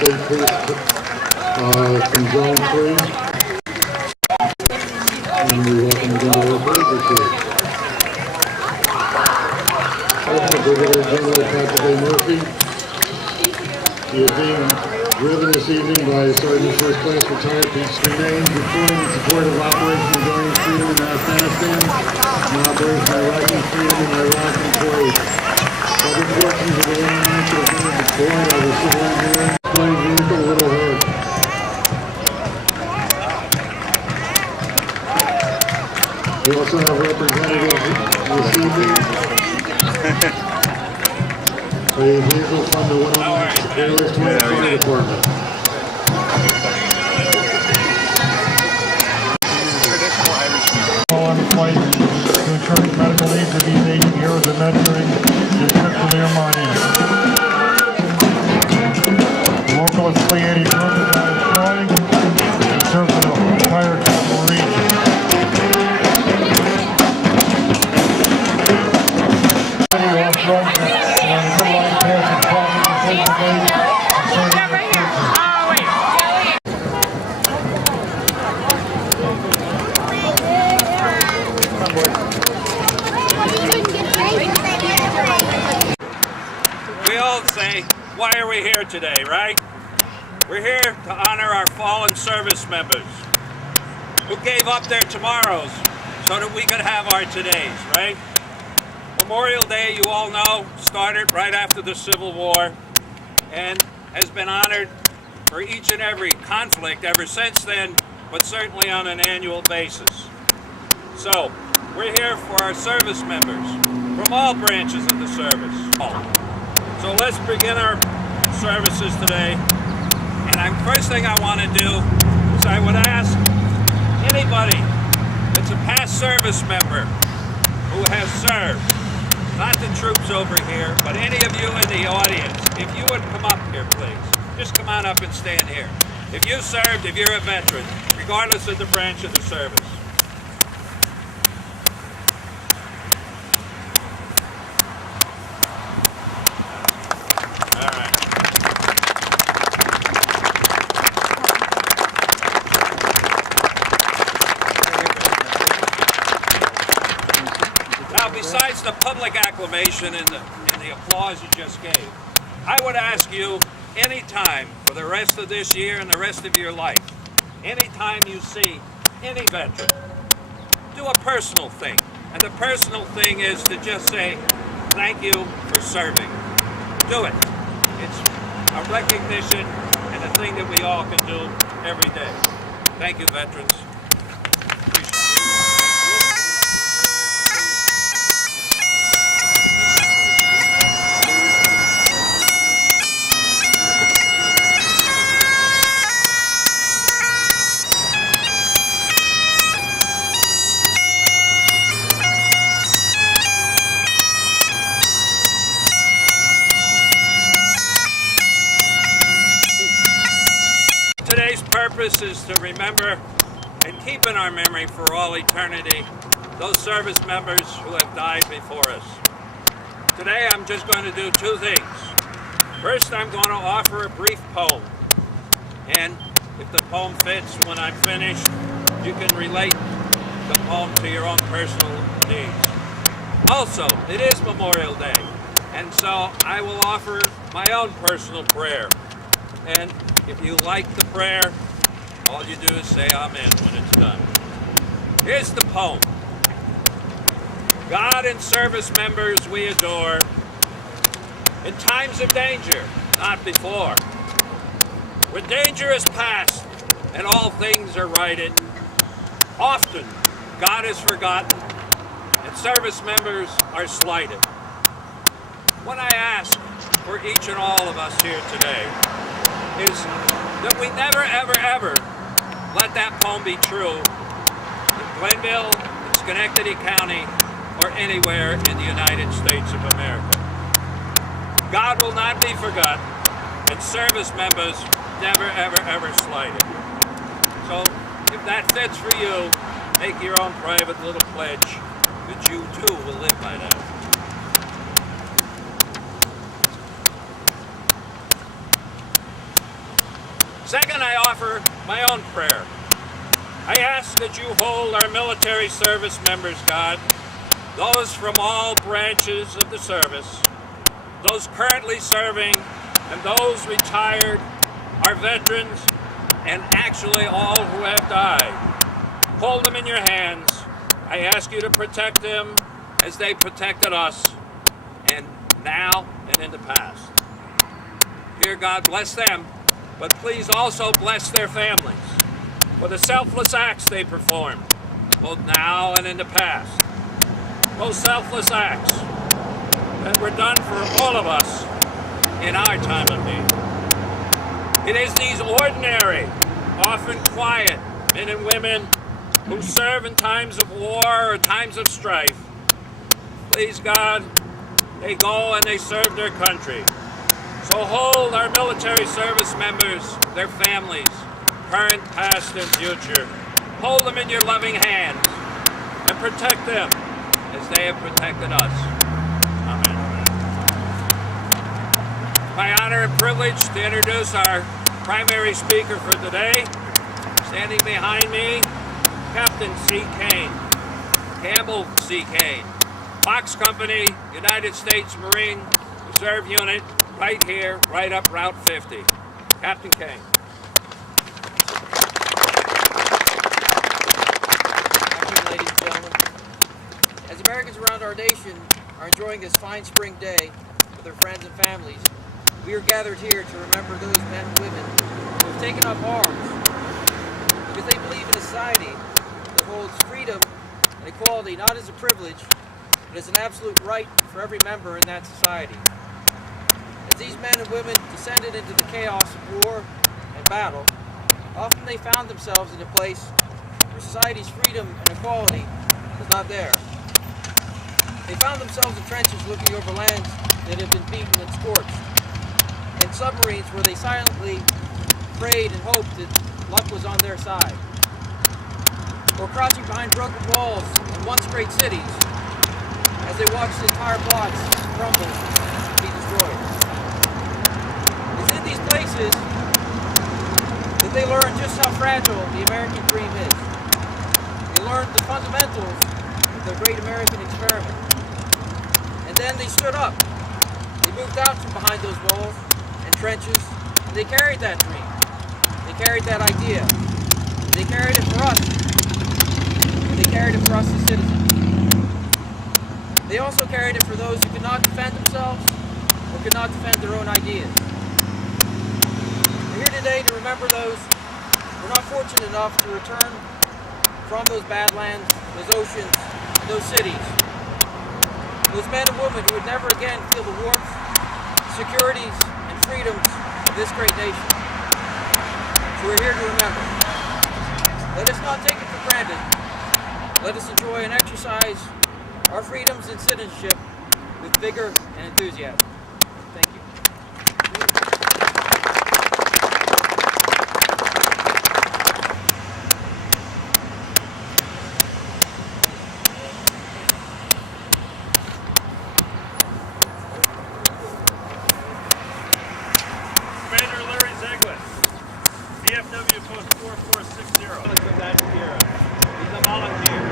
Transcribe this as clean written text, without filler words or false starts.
state police from Zone 3. And we welcome them to our visitors here. Brigadier General Patrick Murphy. He is being driven this evening by Sergeant First Class Retired Pete Spinane, deploying in support of Operation Enduring Freedom in Afghanistan and Operation Iraqi Freedom in Iraq and Kuwait. Other portions of the land that have been deployed are the civil engineering deploying vehicle Little Herd. We also have representatives this evening. A vehicle from the 109 Airless 20 Fire Department. On flight to ensure medical needs of these aging heroes and mentoring the trip to their monument. Local is Pleiades Group is deploying and serves in the entire capital region. We all say, why are we here today, right? We're here to honor our fallen service members who gave up their tomorrows so that we could have our todays, right? Memorial Day, you all know, started right after the Civil War and has been honored for each and every conflict ever since then, but certainly on an annual basis. So, we're here for our service members from all branches of the service. So let's begin our services today. And first thing I want to do is I would ask anybody that's a past service member who has served, not the troops over here, but any of you in the audience, if you would come up here, please. Just come on up and stand here. If you served, if you're a veteran, regardless of the branch of the service. All right. Now, besides the public acclamation and the applause you just gave, I would ask you anytime for the rest of this year and the rest of your life, anytime you see any veteran, do a personal thing. And the personal thing is to just say, thank you for serving. Do it. It's a recognition and a thing that we all can do every day. Thank you, veterans. Today's purpose is to remember and keep in our memory for all eternity those service members who have died before us. Today I'm just going to do two things. First, I'm going to offer a brief poem, and if the poem fits when I'm finished, you can relate the poem to your own personal needs. Also, it is Memorial Day, and so I will offer my own personal prayer. And if you like the prayer, all you do is say amen when it's done. Here's the poem. God and service members we adore, in times of danger, not before. When danger is past and all things are righted, often God is forgotten and service members are slighted. What I ask for each and all of us here today is that we never, ever, ever let that poem be true in Glenville, in Schenectady County, or anywhere in the United States of America. God will not be forgotten, and service members never, ever, ever slighted. So, if that fits for you, make your own private little pledge that you too will live by that. Second, I offer my own prayer. I ask that you hold our military service members, God, those from all branches of the service, those currently serving and those retired, our veterans, and actually all who have died. Hold them in your hands. I ask you to protect them as they protected us, and now and in the past. Dear God, bless them, but please also bless their families for the selfless acts they performed, both now and in the past. Those selfless acts that were done for all of us in our time of need. It is these ordinary, often quiet men and women who serve in times of war or times of strife. Please, God, they go and they serve their country. So hold our military service members, their families, current, past, and future. Hold them in your loving hands and protect them as they have protected us. Amen. My honor and privilege to introduce our primary speaker for today. Standing behind me, Captain C. Kane, Campbell C. Kane, Fox Company, United States Marine Reserve Unit, right here, right up Route 50. Captain Kane. Ladies and gentlemen, as Americans around our nation are enjoying this fine spring day with their friends and families, we are gathered here to remember those men and women who have taken up arms because they believe in a society that holds freedom and equality not as a privilege, but as an absolute right for every member in that society. As these men and women descended into the chaos of war and battle, often they found themselves in a place where society's freedom and equality was not there. They found themselves in trenches looking over lands that had been beaten and scorched, and submarines where they silently prayed and hoped that luck was on their side, or crouching behind broken walls in once great cities as they watched entire blocks crumble and be destroyed. It's in these places that they learned just how fragile the American dream is. They learned the fundamentals of the great American experiment. And then they stood up. They moved out from behind those walls and trenches, and they carried that dream. They carried that idea. They carried it for us. And they carried it for us as citizens. They also carried it for those who could not defend themselves or could not defend their own ideas. We're here today to remember those who were not fortunate enough to return from those badlands, those oceans, those cities. Those men and women who would never again feel the warmth, securities, and freedoms of this great nation. So we're here to remember. Let us not take it for granted. Let us enjoy and exercise our freedoms and citizenship with vigor and enthusiasm. Thank you. Commander Larry Zeglis, DFW Post 4460. He's a volunteer.